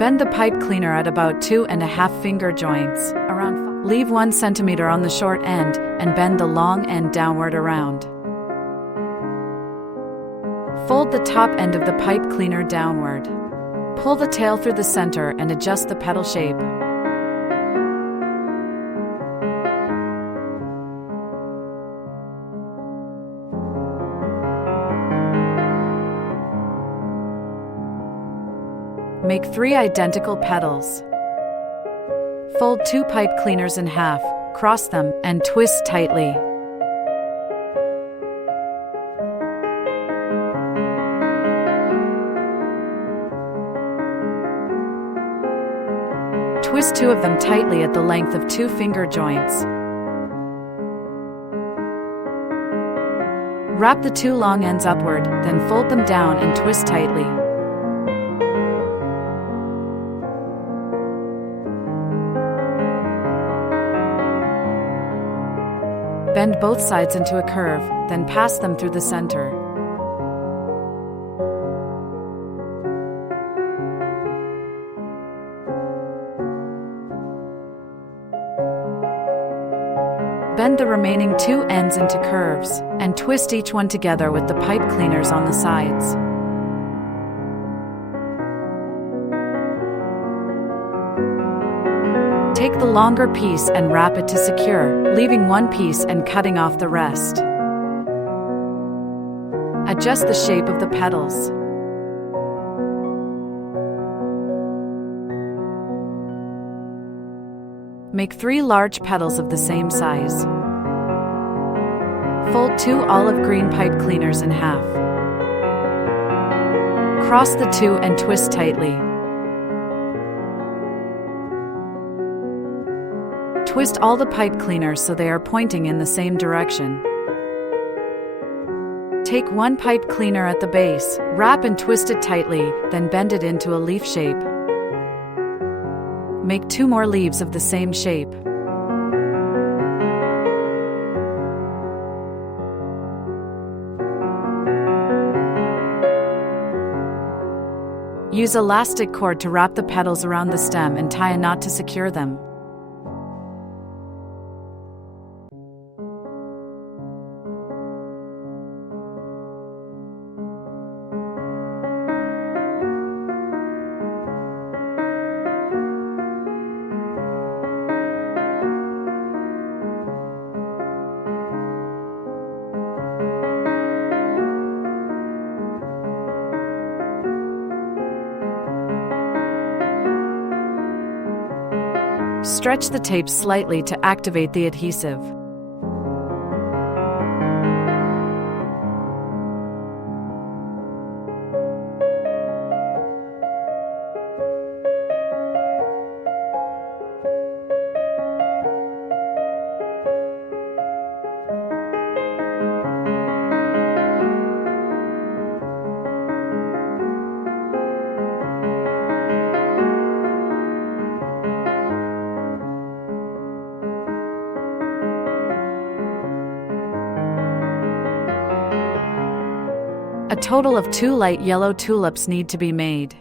Bend the pipe cleaner at about 2.5 finger joints, around 5. Leave 1 centimeter on the short end, and bend the long end downward around. Fold the top end of the pipe cleaner downward. Pull the tail through the center and adjust the petal shape. Make 3 identical petals. Fold 2 pipe cleaners in half, cross them, and twist tightly. Twist 2 of them tightly at the length of 2 finger joints. Wrap the 2 long ends upward, then fold them down and twist tightly. Bend both sides into a curve, then pass them through the center. Bend the remaining 2 ends into curves, and twist each one together with the pipe cleaners on the sides. Take the longer piece and wrap it to secure, leaving 1 piece and cutting off the rest. Adjust the shape of the petals. Make 3 large petals of the same size. Fold 2 olive green pipe cleaners in half. Cross the 2 and twist tightly. Twist all the pipe cleaners so they are pointing in the same direction. Take 1 pipe cleaner at the base, wrap and twist it tightly, then bend it into a leaf shape. Make 2 more leaves of the same shape. Use elastic cord to wrap the petals around the stem and tie a knot to secure them. Stretch the tape slightly to activate the adhesive. A total of 2 light yellow tulips need to be made.